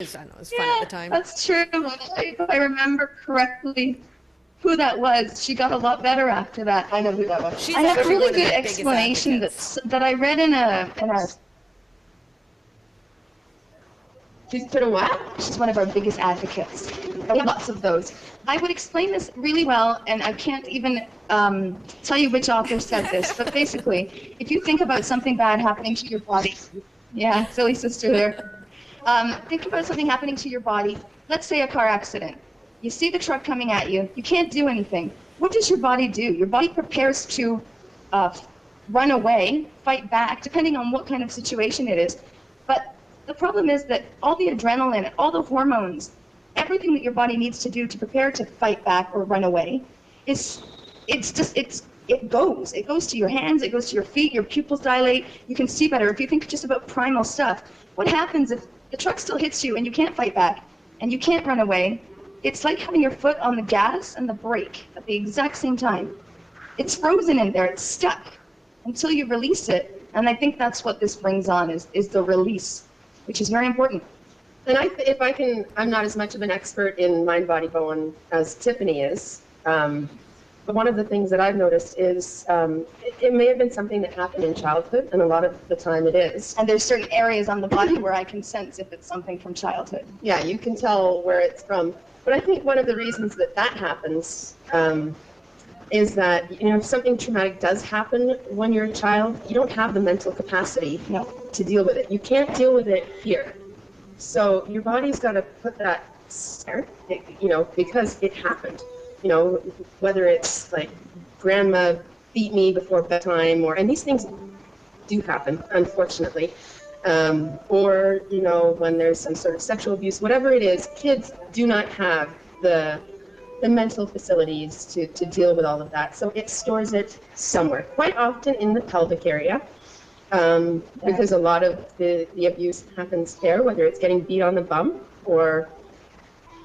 I know it was fun at the time. That's true. If I remember correctly, who that was, she got a lot better after that. I know who that was. She's I have a actually really one of good the biggest explanation advocates. that I read in a. She's put a what? She's one of our biggest advocates. We have lots of those. I would explain this really well, and I can't even tell you which author said this, but basically, if you think about something bad happening to your body, yeah, silly sister there. Think about something happening to your body. Let's say a car accident. You see the truck coming at you. You can't do anything. What does your body do? Your body prepares to run away, fight back, depending on what kind of situation it is. But the problem is that all the adrenaline, all the hormones, everything that your body needs to do to prepare to fight back or run away, it goes. It goes to your hands, it goes to your feet, your pupils dilate, you can see better. If you think just about primal stuff, what happens if the truck still hits you and you can't fight back and you can't run away? It's like having your foot on the gas and the brake at the exact same time. It's frozen in there, it's stuck until you release it. And I think that's what this brings on, is the release, which is very important. And if I can, I'm not as much of an expert in mind, body, Bowen as Tiffany is. But one of the things that I've noticed is it may have been something that happened in childhood, and a lot of the time it is. And there's certain areas on the body where I can sense if it's something from childhood. Yeah, you can tell where it's from. But I think one of the reasons that happens is that, if something traumatic does happen when you're a child, you don't have the mental capacity to deal with it. You can't deal with it here. So your body's got to put that there, because it happened. Whether it's like grandma beat me before bedtime, and these things do happen, unfortunately. Or, when there's some sort of sexual abuse, whatever it is, kids do not have the mental facilities to deal with all of that. So it stores it somewhere, quite often in the pelvic area, because a lot of the abuse happens there, whether it's getting beat on the bum or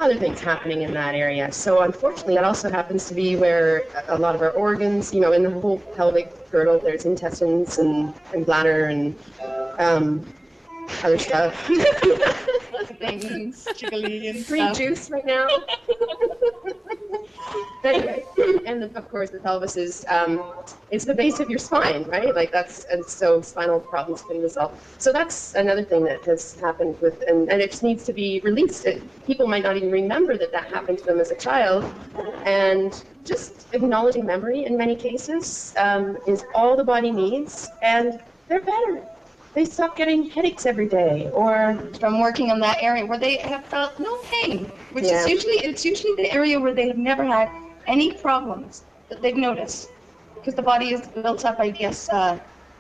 other things happening in that area. So unfortunately, that also happens to be where a lot of our organs, in the whole pelvic girdle, there's intestines and bladder and other stuff. Things, jiggly and Free stuff. juice right now. Anyway, and of course the pelvis is it's the base of your spine, right? And so spinal problems can result. So that's another thing that has happened and it just needs to be released. People might not even remember that happened to them as a child, and just acknowledging memory in many cases is all the body needs, and they're better. They stop getting headaches every day, or from working on that area where they have felt no pain, which is usually the area where they have never had any problems that they've noticed, because the body is built up, I guess,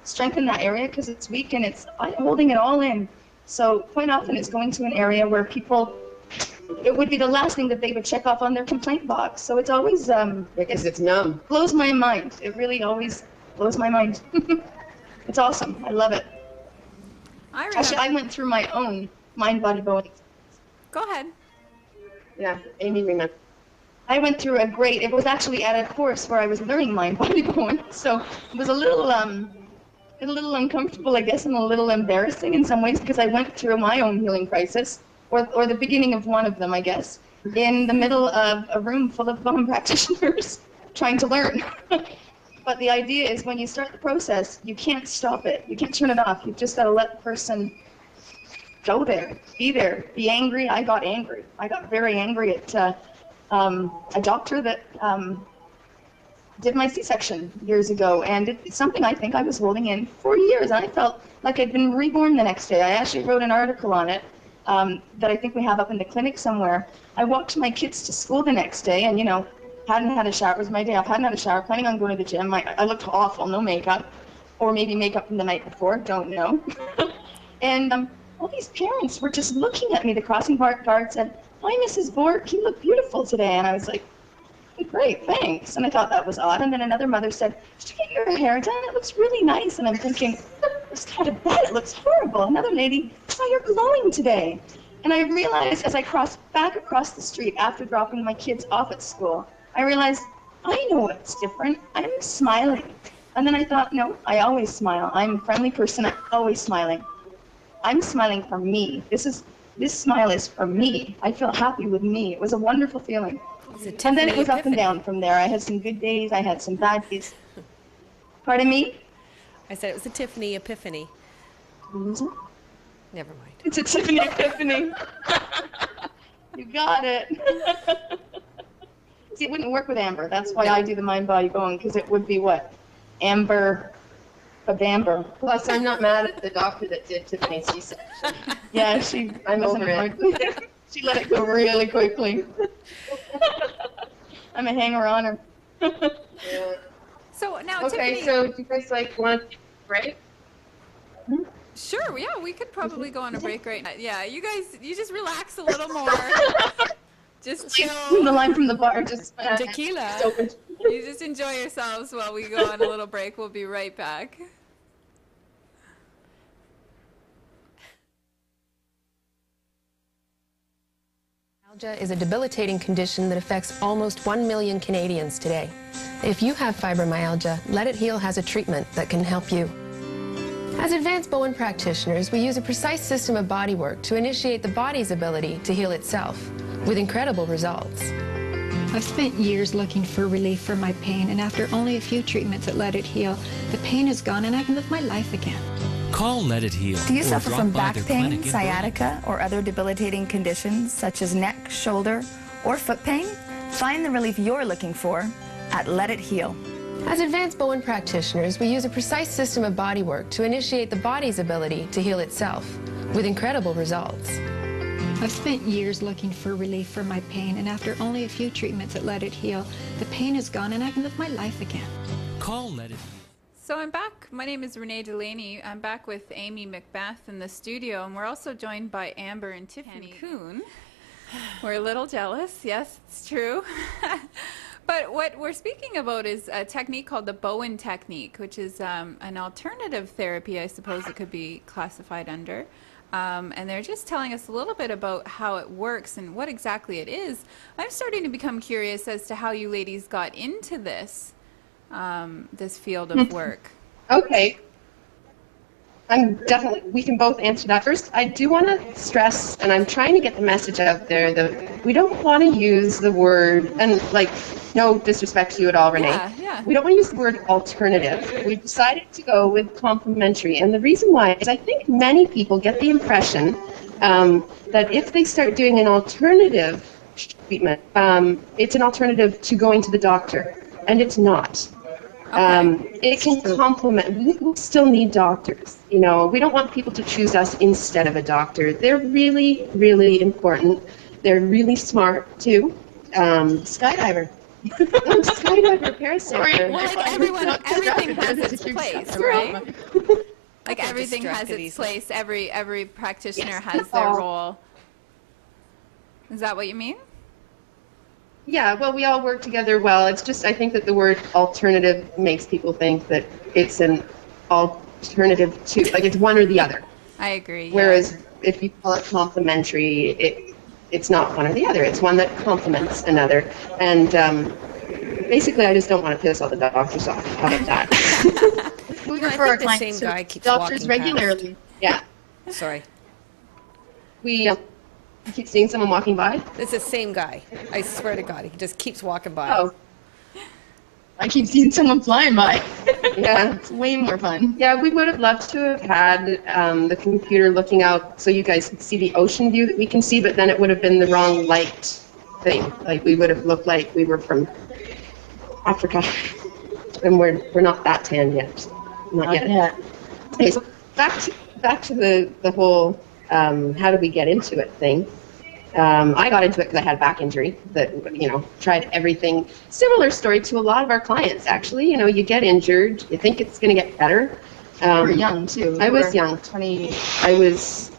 strength in that area because it's weak and it's holding it all in. So quite often it's going to an area where it would be the last thing that they would check off on their complaint box. So it's always because it's numb. Blows my mind. It really always blows my mind. It's awesome. I love it. Actually, I went through my own mind, body, Bowen. Go ahead. Yeah, Amy, remember. I went through it was actually at a course where I was learning mind, body, Bowen. So it was a little uncomfortable, I guess, and a little embarrassing in some ways, because I went through my own healing crisis, or the beginning of one of them, I guess, in the middle of a room full of Bowen practitioners trying to learn. But the idea is when you start the process, you can't stop it. You can't turn it off. You've just got to let the person go there, be angry. I got angry. I got very angry at a doctor that did my C-section years ago. And it's something I think I was holding in for years. And I felt like I'd been reborn the next day. I actually wrote an article on it that I think we have up in the clinic somewhere. I walked my kids to school the next day, and hadn't had a shower. It was my day off. Hadn't had a shower. Planning on going to the gym. I looked awful. No makeup, or maybe makeup from the night before. Don't know. And all these parents were just looking at me. The crossing guard said, "Hi, Mrs. Bourque. You look beautiful today." And I was like, "Great, thanks." And I thought that was odd. And then another mother said, "Did you get your hair done? It looks really nice." And I'm thinking, "Just had a bed. It looks horrible." Another lady, "Oh, you're glowing today." And I realized as I crossed back across the street after dropping my kids off at school, I realized, I know what's different. I'm smiling. And then I thought, no, I always smile. I'm a friendly person. I'm always smiling. I'm smiling for me. This is this smile is from me. I felt happy with me. It was a wonderful feeling. It's a And then it Tiffany was up and epiphany. down from there. I had some good days. I had some bad days. Pardon me? I said it was a Tiffany epiphany. Loser? Never mind. It's a Tiffany epiphany. You got it. See, it wouldn't work with Amber. That's why I do the mind, body, bone, because it would be what? Amber, a Bamber. Plus, I'm not mad at the doctor that did Tiffany's C-section. Yeah, I'm over it. She let it go really quickly. I'm a hanger-oner. Yeah. So now, Okay, Tiffany. so do you guys want to break? Sure, yeah, we could probably go on a break right now. Yeah, you guys, you just relax a little more. Just The chill. line from the bar just Tequila. You just enjoy yourselves while we go on a little break. We'll be right back. Fibromyalgia is a debilitating condition that affects almost 1 million Canadians today. If you have fibromyalgia, Let It Heal has a treatment that can help you. As advanced Bowen practitioners, we use a precise system of bodywork to initiate the body's ability to heal itself, with incredible results. I've spent years looking for relief for my pain, and after only a few treatments at Let It Heal, the pain is gone and I can live my life again. Call Let It Heal. Do you or suffer drop from by back their pain, clinic in sciatica, or other debilitating conditions such as neck, shoulder, or foot pain? Find the relief you're looking for at Let It Heal. As advanced Bowen practitioners, we use a precise system of bodywork to initiate the body's ability to heal itself, with incredible results. I've spent years looking for relief for my pain, and after only a few treatments at Let It Heal, the pain is gone and I can live my life again. Call Let It Heal. So I'm back. My name is Renee Delaney. I'm back with Amy Macbeth in the studio, and we're also joined by Amber and Tiffany Kuhn. We're a little jealous. Yes, it's true. But what we're speaking about is a technique called the Bowen technique, which is an alternative therapy, I suppose it could be classified under. And they're just telling us a little bit about how it works and what exactly it is. I'm starting to become curious as to how you ladies got into this, this field of work. Okay. We can both answer that. First, I do want to stress, and I'm trying to get the message out there, that we don't want to use the word, and like, no disrespect to you at all, Renee. Yeah. We don't want to use the word alternative. We've decided to go with complementary. And the reason why is I think many people get the impression that if they start doing an alternative treatment, it's an alternative to going to the doctor. And it's not. It can complement. We still need doctors. You know, we don't want people to choose us instead of a doctor. They're really, really important. They're really smart too. Skydiver. Skydiver, parasailer. Well, like everything has its place, right? Like everything has its place. Every practitioner has their role. Is that what you mean? Yeah, well, we all work together well. It's just, I think that the word alternative makes people think that it's an alternative to, like it's one or the other. I agree. Whereas if you call it complementary, it's not one or the other. It's one that complements another. And basically, I just don't want to piss all the doctors off. How about that? We No, I refer our think the clients same to guy keeps doctors walking regularly. Yeah. Sorry. We keep seeing someone walking by. It's the same guy. I swear to God, he just keeps walking by. Oh, I keep seeing someone flying by. yeah. It's way more fun. Yeah, we would have loved to have had the computer looking out so you guys could see the ocean view that we can see, but then it would have been the wrong light thing. Like we would have looked like we were from Africa, and we're not that tan yet. Not yet. Okay, so back to the whole how did we get into it thing. I got into it because I had a back injury that, tried everything. Similar story to a lot of our clients, actually. You get injured, you think it's going to get better. We're young, too. I was young. I was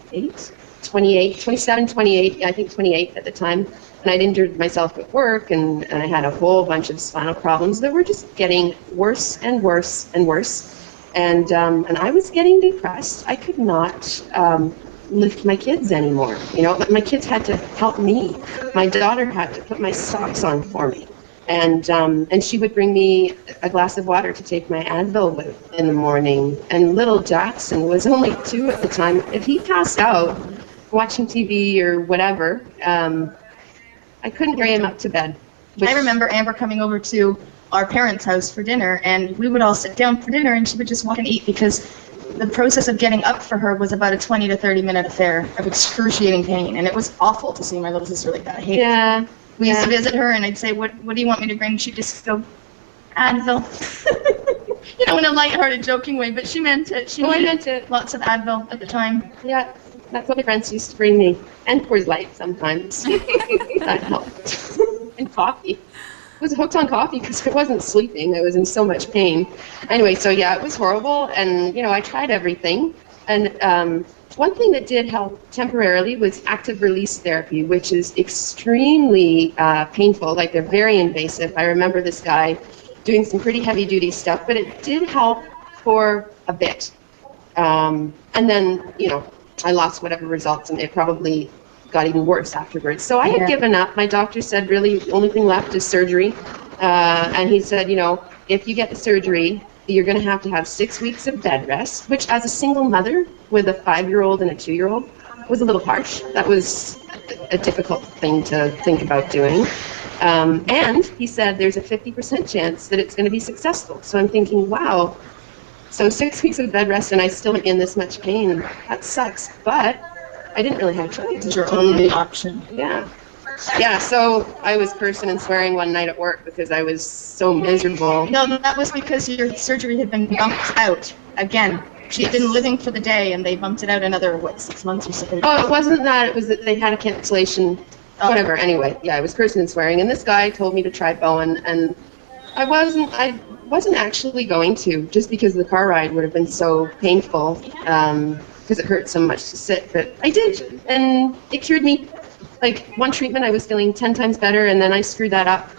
27, 28, I think 28 at the time. And I'd injured myself at work, and I had a whole bunch of spinal problems that were just getting worse and worse and worse. And I was getting depressed. I could not lift my kids anymore. My kids had to help me. My daughter had to put my socks on for me. And she would bring me a glass of water to take my Advil with in the morning. And little Jackson was only 2 at the time. If he passed out, watching TV or whatever, I couldn't carry him up to bed. I remember Amber coming over to our parents' house for dinner, and we would all sit down for dinner, and she would just walk and eat, because the process of getting up for her was about a 20 to 30 minute affair of excruciating pain, and it was awful to see my little sister like that. I hated it. We used to visit her, and I'd say, what do you want me to bring? She'd just go, Advil. You know, in a lighthearted, joking way, but she meant it. I meant it. Lots of Advil at the time. Yeah, that's what my friends used to bring me. And Coors Light sometimes. That helped. And coffee. I was hooked on coffee because I wasn't sleeping. I was in so much pain. Anyway, so yeah, it was horrible. And, you know, I tried everything. And one thing that did help temporarily was active release therapy, which is extremely painful. Like, they're very invasive. I remember this guy doing some pretty heavy duty stuff, but it did help for a bit. And then, you know, I lost whatever results, and it probably got even worse afterwards. So I had given up. My doctor said, really, the only thing left is surgery. And he said, you know, if you get the surgery, you're going to have 6 weeks of bed rest, which, as a single mother with a 5-year-old and a 2-year-old, was a little harsh. That was a difficult thing to think about doing. And he said there's a 50% chance that it's going to be successful. So I'm thinking, wow, so 6 weeks of bed rest and I still am in this much pain. That sucks. But I didn't really have a choice. It's your only option. Yeah. Yeah, so I was cursing and swearing one night at work because I was so miserable. No, that was because your surgery had been bumped out again. She had been living for the day, and they bumped it out another, 6 months or something. Oh, it wasn't that. It was that they had a cancellation. Whatever. Anyway, yeah, I was cursing and swearing, and this guy told me to try Bowen, and I wasn't actually going to, just because the car ride would have been so painful, because it hurt so much to sit. But I did, and it cured me. Like, one treatment, I was feeling 10 times better, and then I screwed that up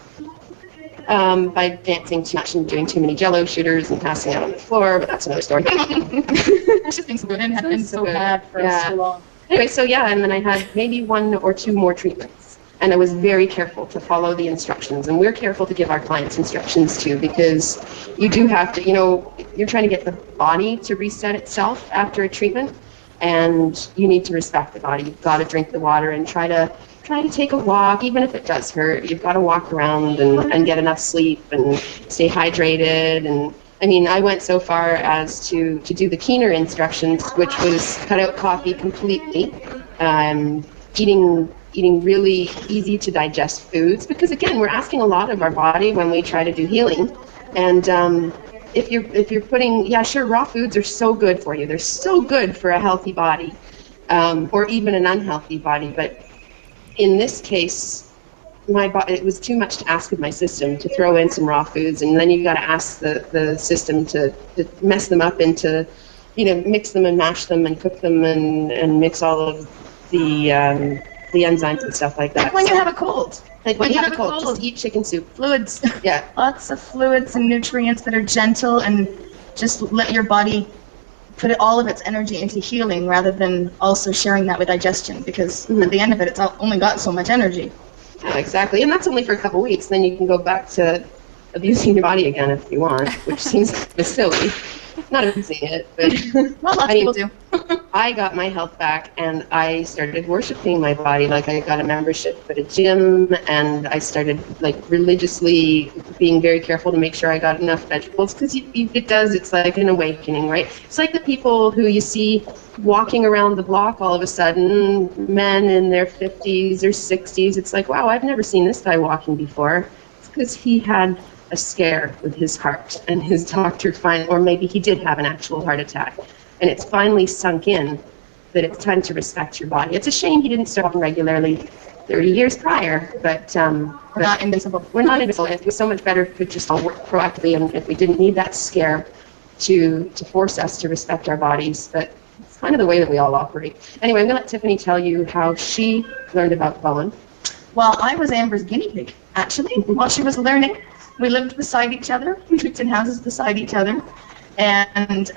by dancing too much and doing too many Jello shooters and passing out on the floor. But that's another story. It's just been so good and had been so bad for so long. Anyway, so yeah, and then I had maybe 1 or 2 more treatments. And I was very careful to follow the instructions. And we're careful to give our clients instructions too, because you do have to, you know, you're trying to get the body to reset itself after a treatment. And you need to respect the body. You've got to drink the water and try to take a walk, even if it does hurt. You've got to walk around and get enough sleep and stay hydrated. And I mean, I went so far as to do the Keener instructions, which was cut out coffee completely, eating really easy to digest foods, because again, we're asking a lot of our body when we try to do healing. And if you're putting, raw foods are so good for you. They're so good for a healthy body, or even an unhealthy body. But in this case, it was too much to ask of my system to throw in some raw foods, and then you've got to ask the system to mess them up into, you know, mix them and mash them and cook them and mix all of the enzymes and stuff like that. Like when you have a cold. Like when you have a cold, just eat chicken soup. Fluids. Yeah. Lots of fluids and nutrients that are gentle, and just let your body put all of its energy into healing rather than also sharing that with digestion, because at the end of it, it's only got so much energy. Yeah, exactly. And that's only for a couple of weeks. Then you can go back to abusing your body again if you want, which seems silly. Not abusing it, but well, lots of people do. I got my health back, and I started worshiping my body. Like, I got a membership at a gym, and I started like religiously being very careful to make sure I got enough vegetables, because it's like an awakening, right? It's like the people who you see walking around the block all of a sudden, men in their 50s or 60s. It's like, wow, I've never seen this guy walking before. It's because he had a scare with his heart, and his doctor or maybe he did have an actual heart attack, and it's finally sunk in that it's time to respect your body. It's a shame he didn't start regularly 30 years prior, but we're not invincible. We're not invincible. It was so much better if we could just all work proactively, and if we didn't need that scare to force us to respect our bodies. But it's kind of the way that we all operate. Anyway, I'm going to let Tiffany tell you how she learned about Bowen. Well, I was Amber's guinea pig, actually, while she was learning. We lived beside each other. We lived in houses beside each other. And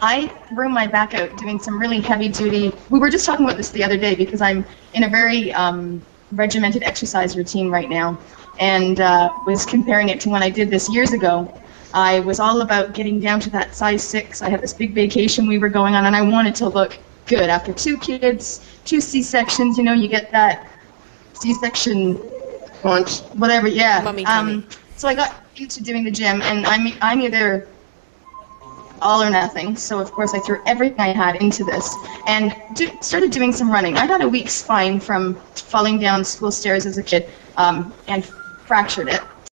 I threw my back out doing some really heavy duty. We were just talking about this the other day, because I'm in a very regimented exercise routine right now, and was comparing it to when I did this years ago. I was all about getting down to that size 6. I had this big vacation we were going on, and I wanted to look good. After 2 kids, 2 C-sections, you know, you get that C-section Launch. whatever, yeah. Mummy tummy. So I got into doing the gym, and I'm either all or nothing. So of course I threw everything I had into this, and started doing some running. I got a weak spine from falling down school stairs as a kid, and fractured it.